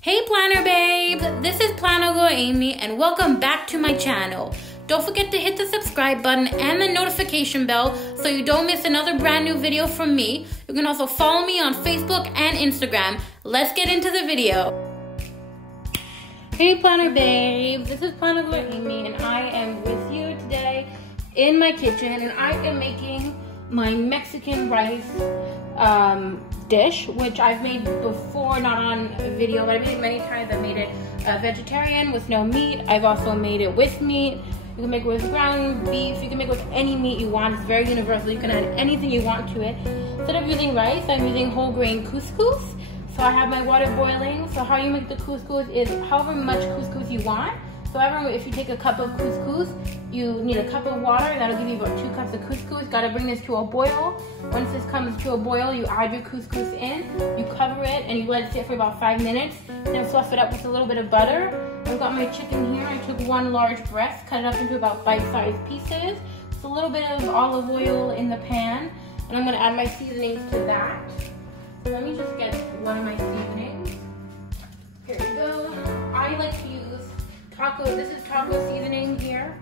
Hey Planner babes, this is Planner Girl Amy and welcome back to my channel. Don't forget to hit the subscribe button and the notification bell so you don't miss another brand new video from me. You can also follow me on Facebook and Instagram. Let's get into the video. Hey Planner babes, this is Planner Girl Amy and I am with you today in my kitchen and I am making my Mexican rice dish, which I've made before, not on video, but I've made it many times. I've made it vegetarian with no meat. I've also made it with meat. You can make it with ground beef. You can make it with any meat you want. It's very universal. You can add anything you want to it. Instead of using rice, I'm using whole grain couscous. So I have my water boiling. So how you make the couscous is however much couscous you want. So if you take a cup of couscous, you need a cup of water. That'll give you about 2 cups of couscous. Gotta bring this to a boil. Once this comes to a boil, you add your couscous in, you cover it, and you let it sit for about 5 minutes. Then fluff it up with a little bit of butter. I've got my chicken here. I took 1 large breast, cut it up into about bite-sized pieces. Just a little bit of olive oil in the pan, and I'm gonna add my seasonings to that. So let me just get one of my seasonings. Here we go. I like to use this is taco seasoning here.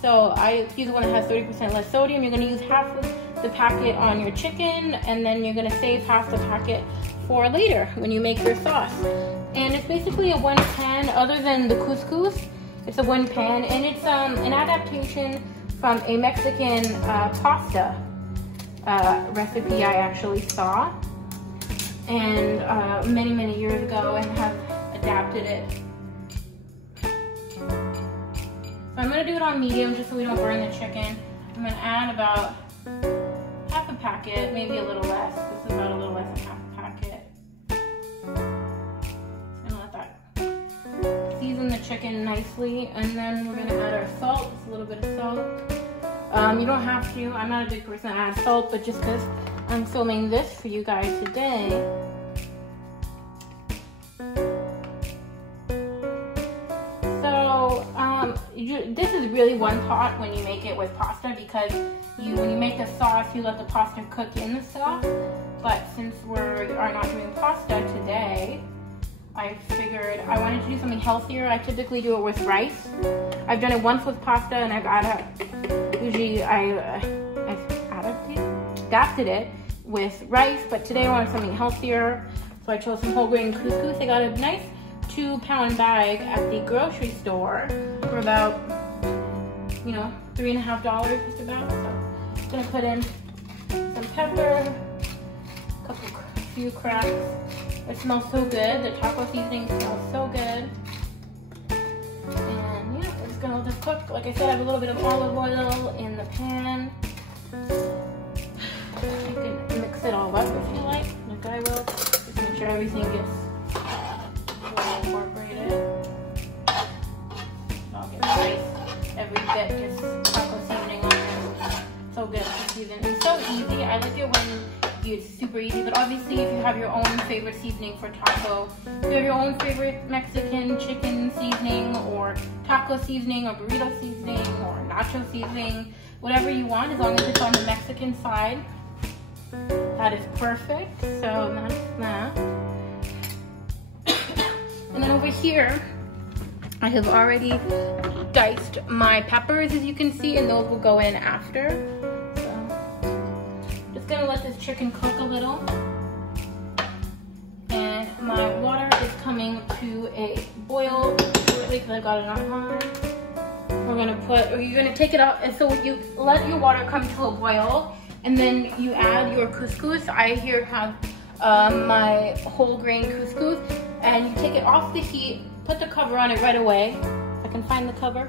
So I use the one that has 30% less sodium. You're gonna use half of the packet on your chicken, and then you're gonna save half the packet for later when you make your sauce. And it's basically a one pan, other than the couscous, it's a one pan, and it's an adaptation from a Mexican pasta recipe I actually saw, and many years ago, and have adapted it. So I'm gonna do it on medium just so we don't burn the chicken. I'm gonna add about half a packet, maybe a little less. This is about a little less than half a packet. And let that season the chicken nicely. And then we're gonna add our salt, just a little bit of salt. You don't have to, I'm not a big person that adds salt, but just because I'm filming this for you guys today. This is really one pot when you make it with pasta, because when you make the sauce, you let the pasta cook in the sauce. But since we are not doing pasta today, I figured I wanted to do something healthier. I typically do it with rice. I've done it once with pasta, and I've adapted it with rice, but today I wanted something healthier. So I chose some whole grain couscous. I got a nice 2-pound bag at the grocery store for about, $3.50 just about. So I'm gonna put in some pepper, a few cracks. It smells so good. The taco seasoning smells so good. And yeah, we're just gonna let this cook. Like I said, I have a little bit of olive oil in the pan. You can mix it all up if you like I will. Just make sure everything gets incorporated. I'll get rice. Every bit gets taco seasoning on it. So good to season. It's so easy. I like it when it's super easy, but obviously if you have your own favorite seasoning for taco, if you have your own favorite Mexican chicken seasoning, or taco seasoning, or burrito seasoning, or nacho seasoning, whatever you want, as long as it's on the Mexican side, that is perfect. So that's that. And then over here, I have already diced my peppers, as you can see, and those will go in after. So, just gonna let this chicken cook a little. And my water is coming to a boil shortly because I've got it on high. You're gonna take it out, and so you let your water come to a boil, and then you add your couscous. I here have my whole grain couscous, and you take it off the heat, put the cover on it right away. If I can find the cover.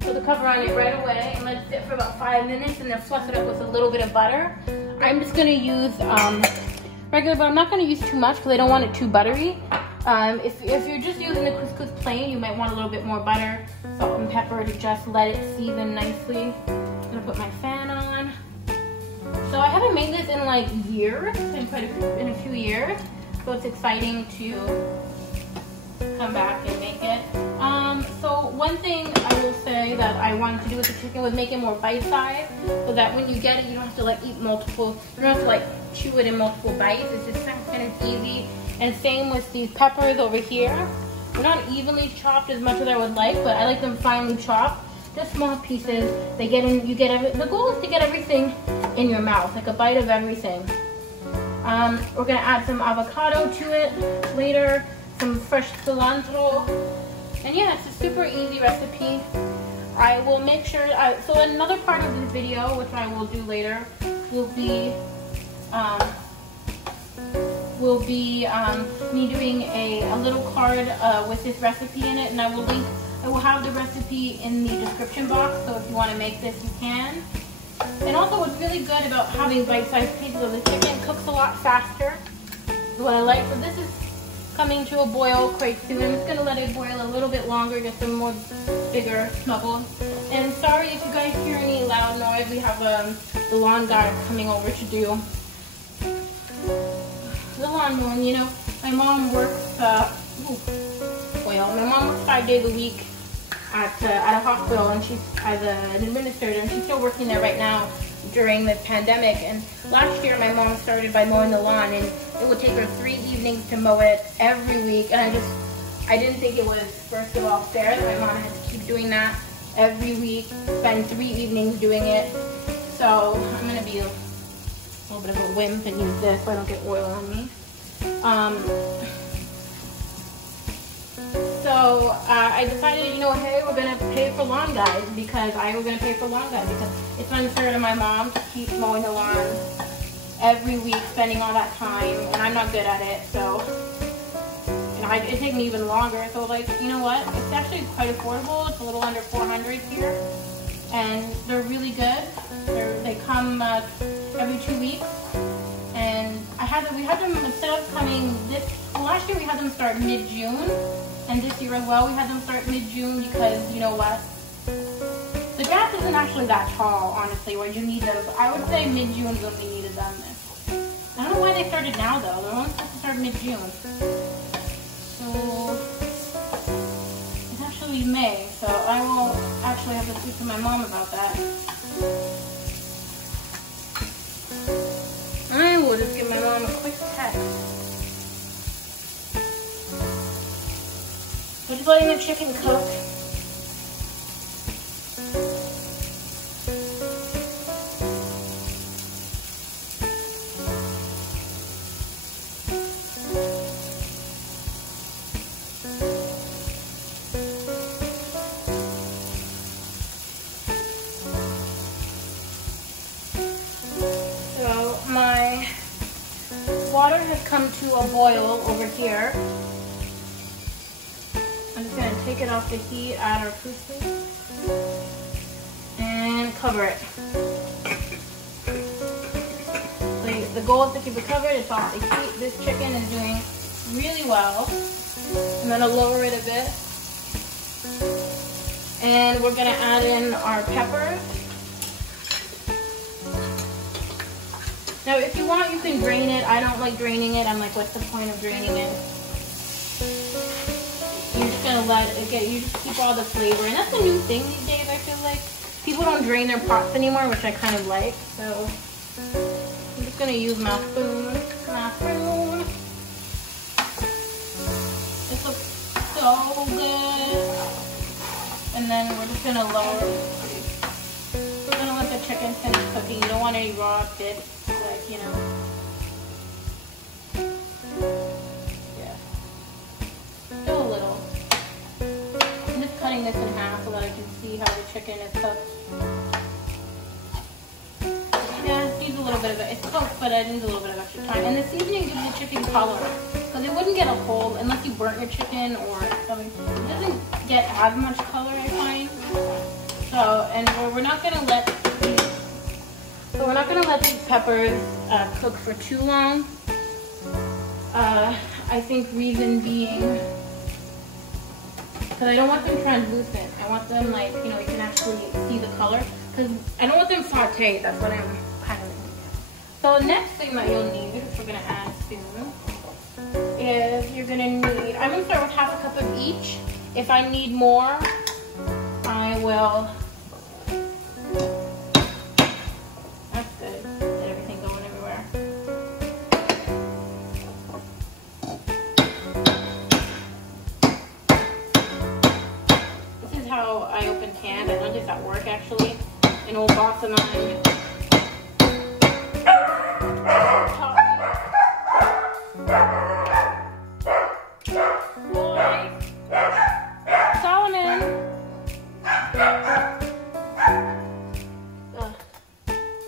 Put the cover on it right away and let it sit for about 5 minutes, and then fluff it up with a little bit of butter. I'm just gonna use regular butter. I'm not gonna use too much because I don't want it too buttery. If you're just using the couscous plain, you might want a little bit more butter, salt and pepper to just let it season nicely. I'm gonna put my fan on. So I haven't made this in like years, in a few years. So it's exciting to come back and make it. So one thing I will say that I wanted to do with the chicken was make it more bite-sized, so that when you get it, you don't have to like eat multiple, you don't have to like chew it in multiple bites. It's just kind of easy And same with these peppers over here. They're not evenly chopped as much as I would like, but I like them finely chopped. Just small pieces. They get in. You get the goal is to get everything in your mouth, like a bite of everything. We're gonna add some avocado to it later, some fresh cilantro, and yeah, it's a super easy recipe. I will make sure. So another part of this video, which I will do later, will be me doing a little card with this recipe in it, and I will have the recipe in the description box, so if you want to make this, you can. And also what's really good about having bite-sized pieces of the chicken, it cooks a lot faster. Is what I like. So this is coming to a boil quite soon. I'm just going to let it boil a little bit longer, get some more bigger snuggle. And sorry if you guys hear any loud noise. We have the lawn guy coming over to do the lawn mowing. You know, my mom works, my mom works 5 days a week at a hospital, and she's as an administrator, and she's still working there right now during the pandemic. And last year my mom started by mowing the lawn, and it would take her 3 evenings to mow it every week. And I didn't think it was, first of all, fair that my mom had to keep doing that every week, spend 3 evenings doing it. So I'm gonna be a little bit of a wimp and use this so I don't get oil on me. So I decided, you know, hey, we're gonna pay for lawn guys, because it's unfair to my mom to keep mowing the lawn every week, spending all that time, and I'm not good at it. So, you know, it'd take me even longer. So like, you know what? It's actually quite affordable. It's a little under 400 here, and they're really good. They come every 2 weeks, and we had them instead of coming last year we had them start mid-June. And this year as well, we had them start mid-June because, you know what, the grass isn't actually that tall, honestly, where you need them. But I would say mid-June is when we needed them. I don't know why they started now, though. They're only supposed to start mid-June. So, it's actually May, so I will actually have to speak to my mom about that. I will just give my mom a quick text. We're just letting the chicken cook. So my water has come to a boil over here. I'm just going to take it off the heat, add our couscous, and cover it. So the goal is to keep it covered. It's off the heat. This chicken is doing really well. I'm going to lower it a bit. And we're going to add in our peppers. Now if you want, you can drain it. I don't like draining it. I'm like, what's the point of draining it? You're just gonna let it get, you just keep all the flavor. And that's a new thing these days, I feel like. People don't drain their pots anymore, which I kind of like. So I'm just gonna use my spoon. This looks so good. And then we're just gonna lower. We're gonna let the chicken finish cooking. You don't want any raw bits, like, you know. Cutting this in half so that I can see how the chicken is cooked. Yeah, it needs a little bit of it. It's cooked, but it needs a little bit of extra time. And the seasoning gives the chicken color, because it wouldn't get a whole, unless you burnt your chicken or something. It doesn't get as much color, I find. So, and we're not gonna let these peppers cook for too long. I think reason being, because I don't want them translucent. I want them, like, you know, you can actually see the color. Because I don't want them sauteed. That's what I'm kind of thinking. So the next thing that you'll need, which we're going to add soon, is you're going to need, I'm going to start with half a cup of each. If I need more, I will, that's good. Get everything going everywhere. at work actually. An old boss of mine. Boy, Solomon.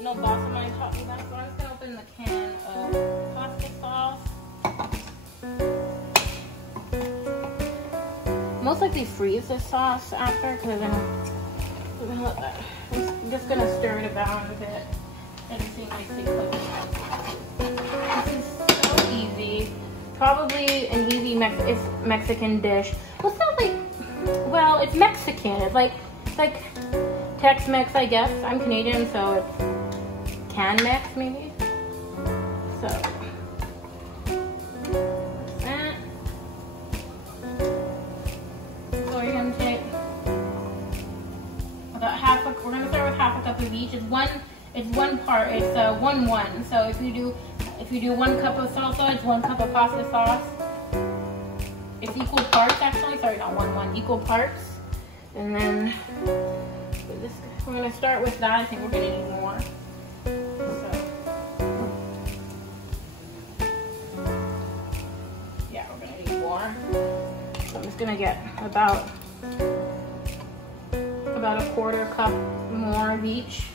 An old boss of mine taught me that, so I'm just gonna open the can of pasta sauce. Most likely freeze this sauce after, because we're gonna let that. I'm just gonna stir it about a bit and see nicely cooked. This is so easy. Probably an easy Mexican dish. Well, it's not like, well, it's Mexican. It's like Tex-Mex, I guess. I'm Canadian, so it's Can-Mex maybe. So that's that. So we're gonna take about half a. We're gonna start with half a cup of each. It's one part. It's 1-1. So if you do 1 cup of salsa, it's 1 cup of pasta sauce. It's equal parts actually. Sorry, not 1-1. Equal parts. And then we're gonna start with that. I think we're gonna need more. So yeah, we're gonna need more. So I'm just gonna get about a 1/4 cup more of each.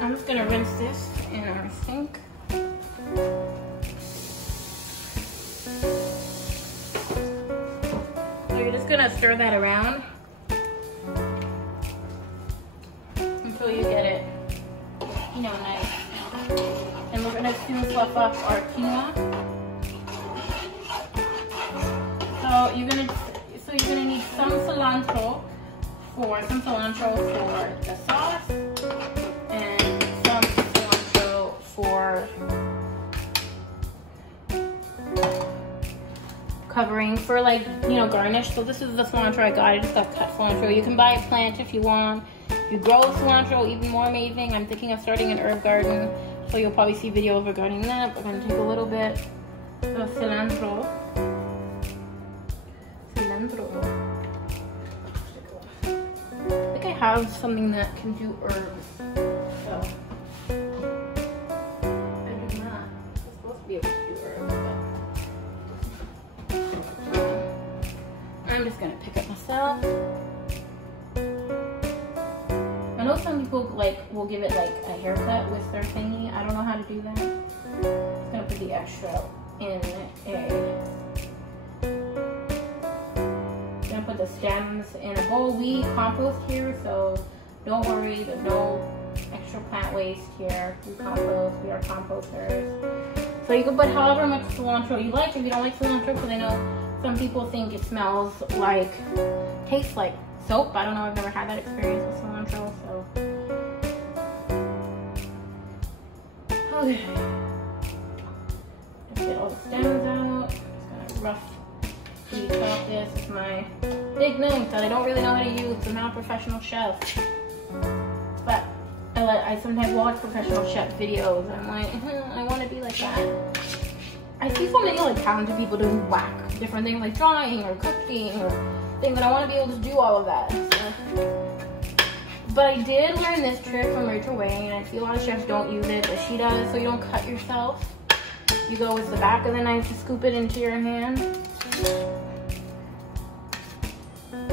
I'm just gonna rinse this in our sink. So you're just gonna stir that around until you get it, nice. And we're gonna soon fluff up our quinoa. So you're gonna need some cilantro for the sauce. For covering for garnish. So this is the cilantro I got. I just got cut cilantro. You can buy a plant if you want. If you grow cilantro, even more amazing. I'm thinking of starting an herb garden, so you'll probably see videos regarding that. We're gonna take a little bit of cilantro. I think I have something that can do herbs. So I'm just gonna pick it myself. I know some people will give it a haircut with their thingy. I don't know how to do that. I'm just gonna put the extra in gonna put the stems in a bowl. We compost here, so don't worry, there's no extra plant waste here. We compost, we are composters. So you can put however much cilantro you like. If you don't like cilantro, because I know some people think it smells tastes like soap. I don't know, I've never had that experience with cilantro, so. Okay. Just get all the stems out. Just gonna roughly chop this with my big knife that I don't really know how to use. I'm not a professional chef. But I sometimes watch professional chef videos and I'm like, I want to be like that. I see so many talented people doing whack different things like drawing or cooking or things, and I want to be able to do all of that. So. But I did learn this trick from Rachel Wayne, and I see a lot of chefs don't use it, but she does, so you don't cut yourself. You go with the back of the knife to scoop it into your hand. I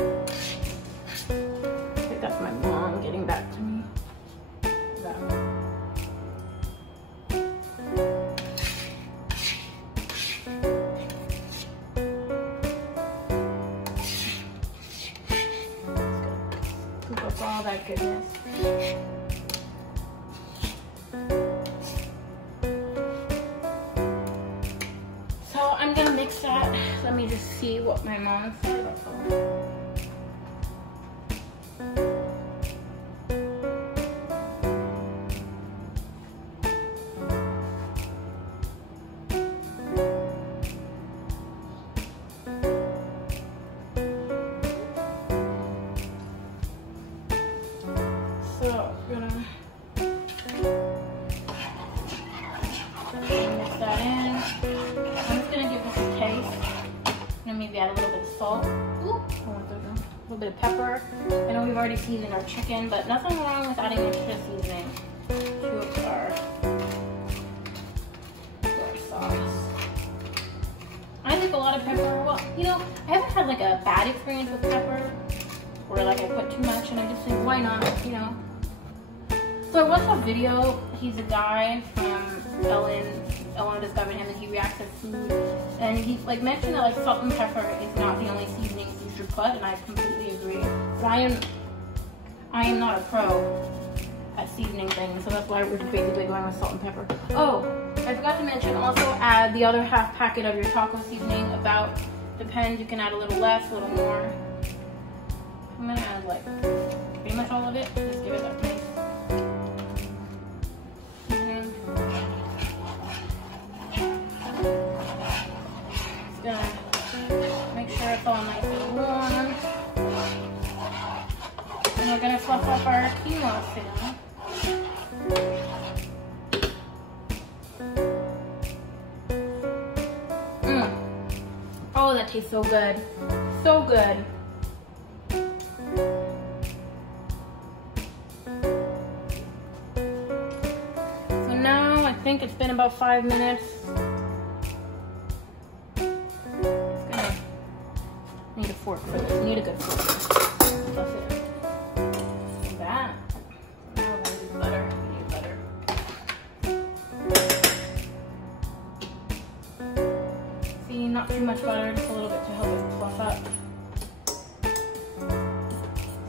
think that's my mom getting back to me. All that goodness. So I'm gonna mix that. Let me just see what my mom said about that. So I'm gonna add a little bit of salt. Ooh, a little bit of pepper. I know we've already seasoned our chicken, but nothing wrong with adding extra seasoning to our sauce. I like a lot of pepper. Well, you know, I haven't had like a bad experience with pepper where like I put too much, and I just think, why not, you know? So I watched a video. He's a guy from Ellen discovered him, and he reacts to food, and he like mentioned that like salt and pepper is not the only seasonings you should put, and I completely agree. But I am not a pro at seasoning things, so that's why we're basically going with salt and pepper. Oh, I forgot to mention, also add the other half packet of your taco seasoning. Depends, you can add a little less, a little more. I'm gonna add like pretty much all of it. Just give it that nice seasoning. Just gonna make sure it's all nice and warm. And we're gonna fluff up our quinoa soon. Oh, that tastes so good. So good. So now I think it's been about 5 minutes. I need a fork for this. I need a good fork. Fluff it up. Like that. Now we're gonna use butter. We need butter. See, not too much butter, just a little bit to help it fluff up.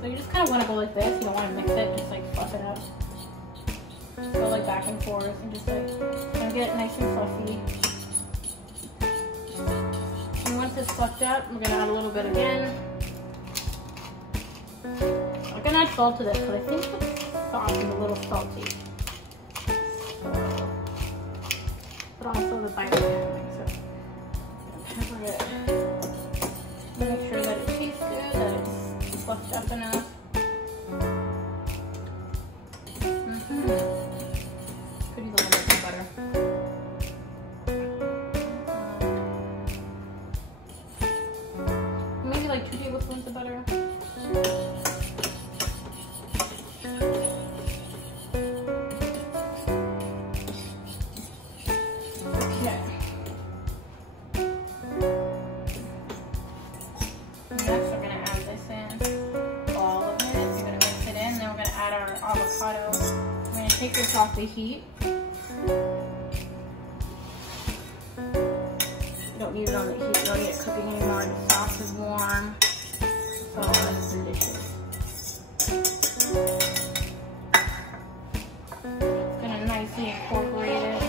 So you just kind of want to go like this. You don't want to mix it, just like fluff it up. Just go like back and forth and just like kind of get it nice and fluffy. And once it's fluffed up, we're going to add a little bit again. I'm going to add salt to this because I think the sauce is a little salty. So, but also the bite is coming, so pepper it. Make sure that it tastes good, that it's fluffed up enough. Could use a little bit of butter. Maybe like 2 tablespoons of butter. Avocado. I'm going to take this off the heat. You don't need it on the heat. You don't need it cooking anymore. The sauce is warm. So that's delicious. It's going to nicely incorporate it.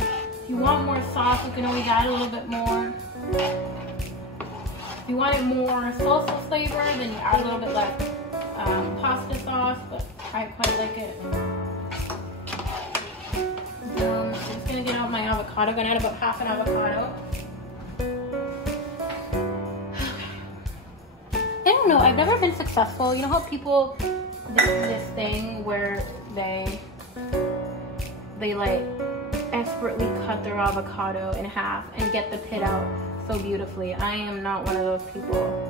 If you want more sauce, you can always add a little bit more. If you want it more salsa flavor, then you add a little bit less pasta sauce, but I quite like it. I'm just gonna get out my avocado. I'm gonna add about half an avocado. I don't know, I've never been successful. You know how people do this thing where they like expertly cut their avocado in half and get the pit out so beautifully. I am not one of those people.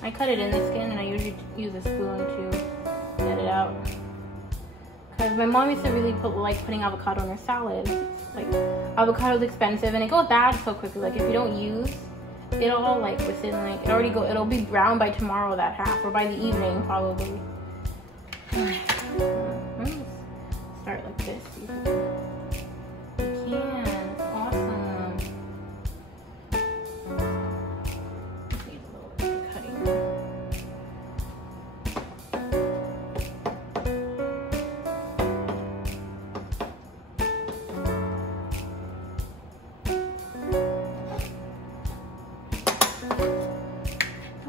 I cut it in the skin, and I usually use a spoon to get it out. Because my mom used to really like putting avocado in her salad. It's like, avocado's expensive, and it goes bad so quickly. Like, if you don't use it all, like, within, like, it'll be brown by tomorrow, that half, or by the evening, probably. Let's start like this. See if we can. It's awesome. Need a little bit of cutting.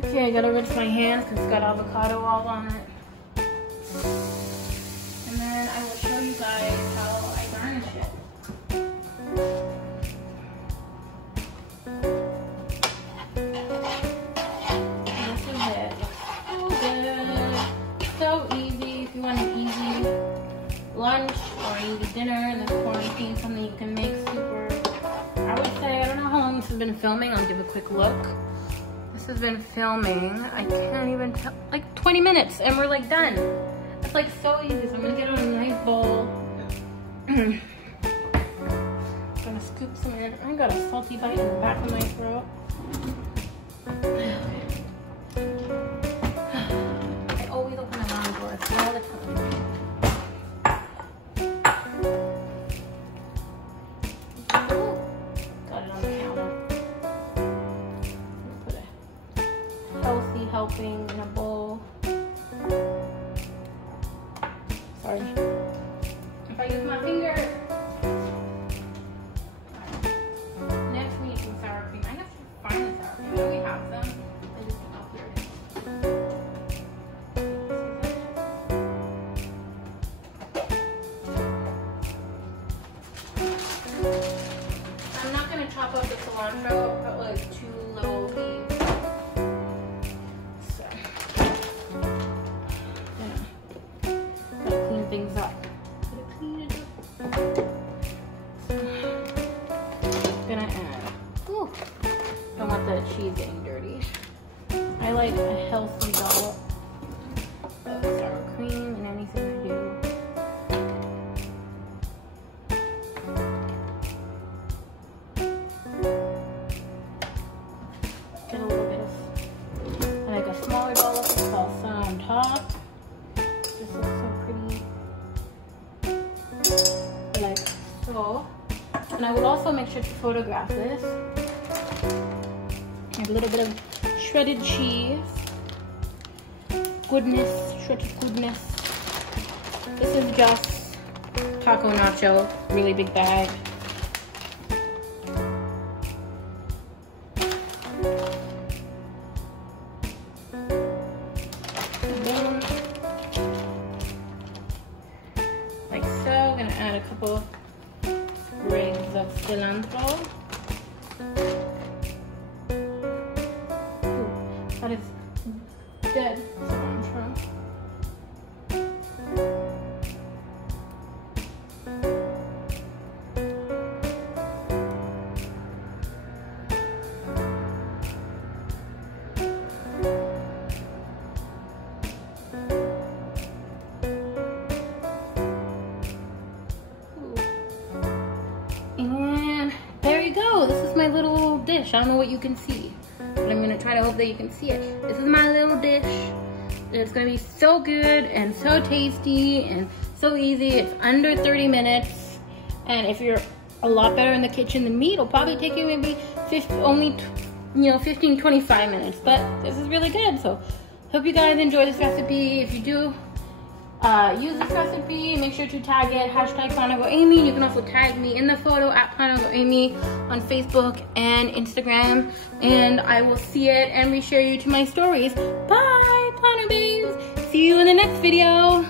Okay, I gotta rinse my hands because it's got avocado all on it. And then I will show you guys how I garnish it. eat a dinner and then quarantine, something you can make super, I would say, I don't know how long this has been filming. I'll give a quick look. This has been filming, I can't even tell, like 20 minutes and we're like done. It's like so easy. So I'm gonna get on a nice bowl. I'm gonna scoop some in. I got a salty bite in the back of my throat. I always open the wrong door all the time. Got it on the counter. Put a healthy helping in a bowl. Sorry. If I use my finger. Next we need some sour cream. I have to find the sour cream. I know we have some. I just don't know if here it is. I'm not going to chop up the cilantro. I'll put like 2 little leaves. So, yeah. Gotta clean things up. Gonna add, ooh, don't want the cheese getting dirty. I like a healthy dollop of sour cream and anything to do. Get a little bit of, I like a smaller dollop of salsa on top. This looks so pretty. Like so. And I will also make sure to photograph this. A little bit of shredded cheese. Goodness, shredded goodness. This is just taco nacho, really big bag. Boom. Like so. I'm gonna add a couple sprigs of cilantro. Ooh, that is dead cilantro. And there you go. This is my little dish. I don't know what you can see, but I'm gonna try to hope that you can see it. This is my little dish. It's gonna be so good and so tasty and so easy. It's under 30 minutes. And if you're a lot better in the kitchen than me, it'll probably take you maybe 15, 25 minutes. But this is really good. So hope you guys enjoy this recipe. If you do, use this recipe, make sure to tag it, #PlanagoAmy. You can also tag me in the photo @PlanagoAmy on Facebook and Instagram, and I will see it and reshare you to my stories. Bye, Planner Babes. See you in the next video.